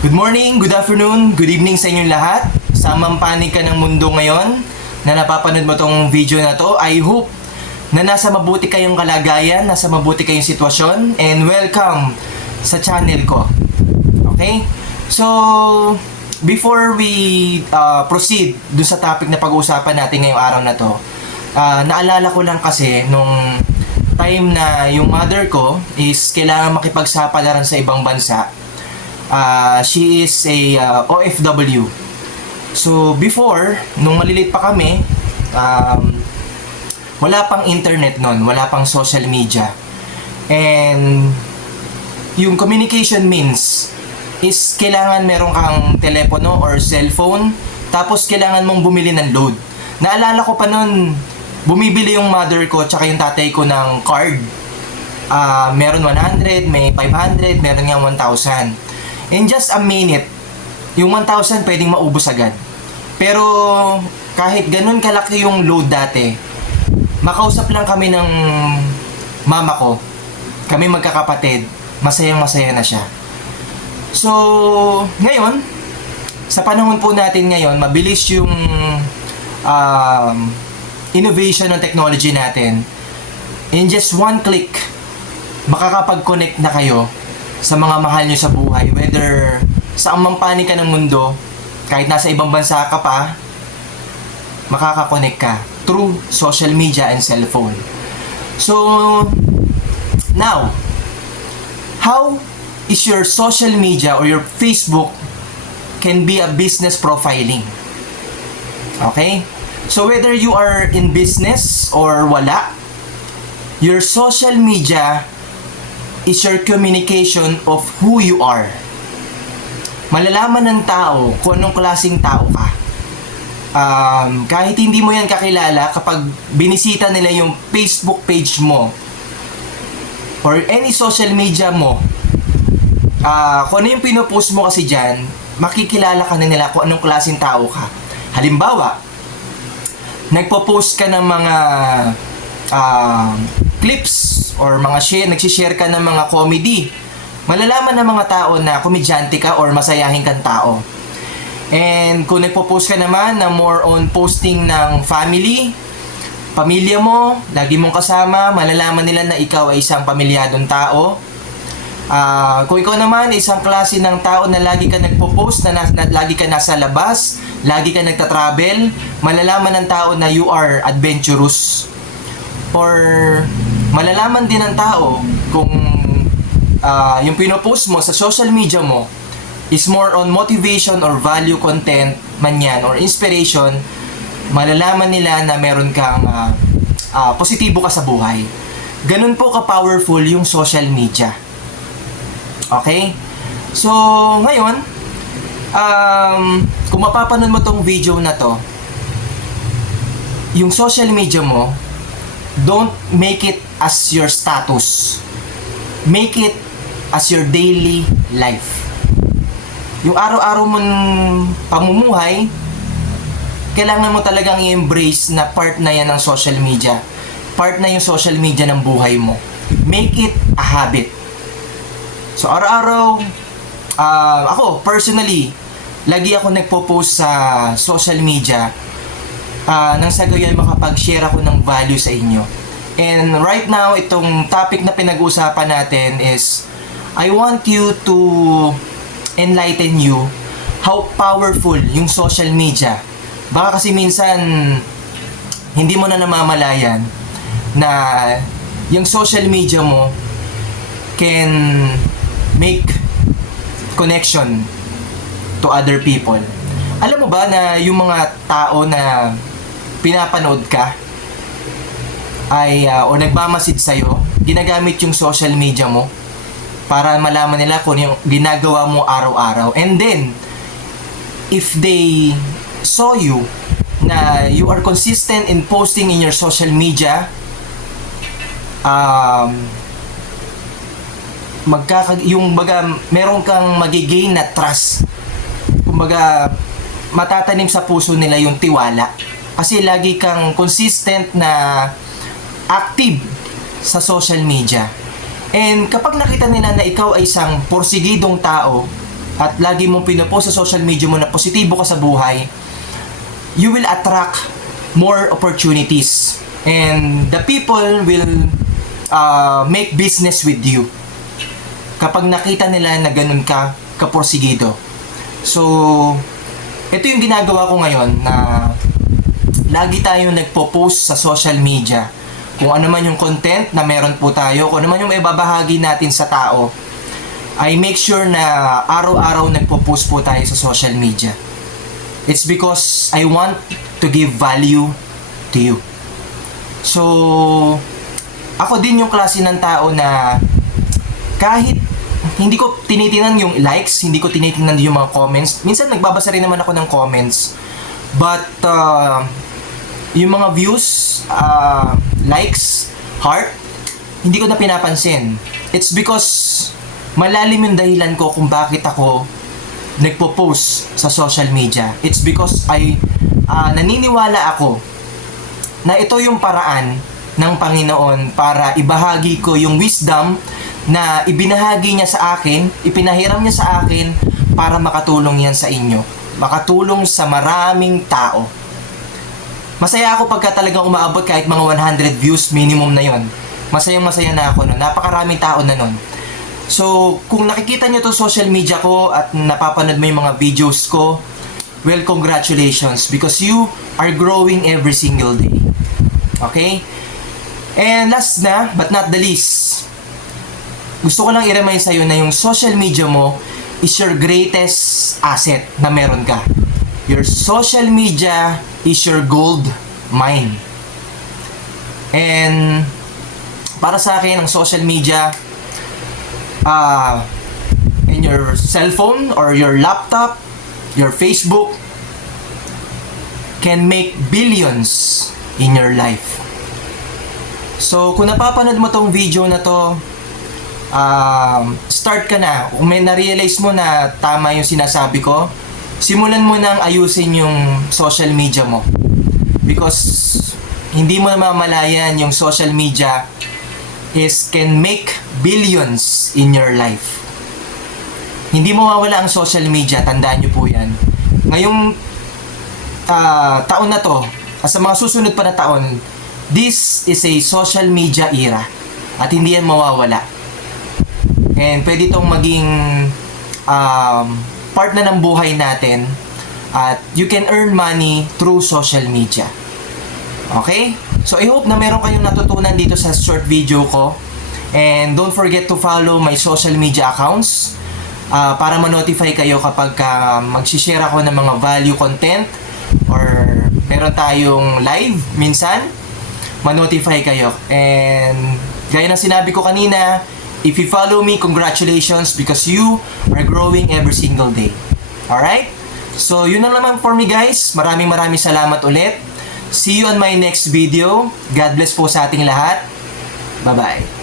Good morning, good afternoon, good evening sa inyong lahat. Sa mampanig ka ng mundo ngayon na napapanood mo tong video na to, I hope na nasa mabuti kayong kalagayan, nasa mabuti kayong sitwasyon, and welcome sa channel ko. Okay? So, before we proceed dun sa topic na pag-uusapan natin ngayong araw na to, naalala ko lang kasi nung time na yung mother ko is kailangan makipagsapalaran sa ibang bansa. She is a OFW. So before, nung maliliit pa kami, wala pang internet nun, wala pang social media. And yung communication means is kailangan meron kang telepono or cellphone, tapos kailangan mong bumili ng load. Naalala ko pa nun, bumibili yung mother ko tsaka yung tatay ko ng card. Meron 100, may 500, meron nga 1,000. In just a minute, yung 1,000 pwedeng maubos agad. Pero kahit ganun kalaki yung load dati, makausap lang kami ng mama ko. Kami magkakapatid, masayang-masaya na siya. So, ngayon, sa panahon po natin ngayon, mabilis yung innovation ng technology natin. In just one click, makakapag-connect na kayo sa mga mahal nyo sa buhay, whether saan man panig ka ng mundo, kahit nasa ibang bansa ka pa, makakakonect ka through social media and cellphone. So, now, how is your social media or your Facebook can be a business profiling? Okay? So, whether you are in business or wala, your social media is your communication of who you are. Malalaman ng tao kung anong klaseng tao ka. Kahit hindi mo yan kakilala, kapag binisita nila yung Facebook page mo or any social media mo, kung ano yung pinopost mo kasi dyan, makikilala ka na nila kung anong klaseng tao ka. Halimbawa, nagpo-post ka ng mga clips or nagsishare ka ng mga comedy, malalaman ng mga tao na komedyante ka or masayahin kang tao. And kung nagpo-post ka naman na more on posting ng family, pamilya mo, lagi mong kasama, malalaman nila na ikaw ay isang pamilyadong tao. Kung ikaw naman isang klase ng tao na lagi ka nagpo-post, na lagi ka nasa labas, lagi ka nagta-travel, malalaman ng tao na you are adventurous. Or malalaman din ng tao kung yung pinopost mo sa social media mo is more on motivation or value content man yan or inspiration, malalaman nila na meron kang positibo ka sa buhay. Ganun po ka-powerful yung social media. Okay? So, ngayon, kung mapapanood mo tong video na to, yung social media mo, don't make it as your status. Make it as your daily life. Yung araw-araw mong pamumuhay, kailangan mo talagang i-embrace na part na yan ng social media. Part na yung social media ng buhay mo. Make it a habit. So araw-araw, ako personally, lagi ako nagpo-post sa social media nang sa gayon makapag-share ako ng value sa inyo. And right now, itong topic na pinag-uusapan natin is I want you to enlighten you how powerful yung social media. Baka kasi minsan hindi mo na namamalayan na yung social media mo can make connection to other people. Alam mo ba na yung mga tao na pinapanood ka ay o nagmamasid sa'yo, ginagamit yung social media mo para malaman nila kung yung ginagawa mo araw-araw. And then, if they saw you na you are consistent in posting in your social media, meron kang magigain na trust. Kumbaga, matatanim sa puso nila yung tiwala. Kasi lagi kang consistent na active sa social media. And kapag nakita nila na ikaw ay isang porsigidong tao, at lagi mong pinopost sa social media mo na positibo ka sa buhay, you will attract more opportunities. And the people will make business with you kapag nakita nila na ganun ka kaporsigido. So, ito yung ginagawa ko ngayon na lagi tayong nagpo-post sa social media. Kung ano man yung content na meron po tayo, kung ano man yung ibabahagi natin sa tao, I make sure na araw-araw nagpo-post po tayo sa social media. It's because I want to give value to you. So, ako din yung klase ng tao na kahit hindi ko tinitingnan yung likes, hindi ko tinitingnan yung mga comments. Minsan nagbabasa rin naman ako ng comments. But, yung mga views, likes, heart, hindi ko na pinapansin. It's because malalim yung dahilan ko kung bakit ako nagpo-post sa social media. It's because naniniwala ako na ito yung paraan ng Panginoon para ibahagi ko yung wisdom na ibinahagi niya sa akin, ipinahiram niya sa akin para makatulong yan sa inyo. Makatulong sa maraming tao. Masaya ako pagka talagang umaabot kahit mga 100 views, minimum na yon. Masayang-masaya na ako nun. Napakaraming tao na nun. So, kung nakikita nyo to social media ko at napapanood mo yung mga videos ko, well, congratulations because you are growing every single day. Okay? And last na, but not the least, gusto ko lang i-remind sa'yo na yung social media mo is your greatest asset na meron ka. Your social media is your gold mine. And para sa akin, ang social media in your cellphone or your laptop, your Facebook, can make billions in your life. So, kung napapanood mo tong video na to, start ka na. Kung may na-realize mo na tama yung sinasabi ko, simulan mo nang ayusin yung social media mo. Because hindi mo mamalayan yung social media can make billions in your life. Hindi mo mawala ang social media, tandaan nyo po yan. Ngayong taon na to, sa mga susunod pa na taon, this is a social media era at hindi yan mawawala. And pwede itong maging part na ng buhay natin at you can earn money through social media. Okay? So I hope na meron kayong natutunan dito sa short video ko. And don't forget to follow my social media accounts para ma-notify kayo kapag mag-share ako ng mga value content or meron tayong live minsan, ma-notify kayo. And gaya ng sinabi ko kanina, if you follow me, congratulations because you are growing every single day. Alright? So yun na naman for me guys. Maraming salamat ulit. See you on my next video. God bless po sa ating lahat. Bye-bye.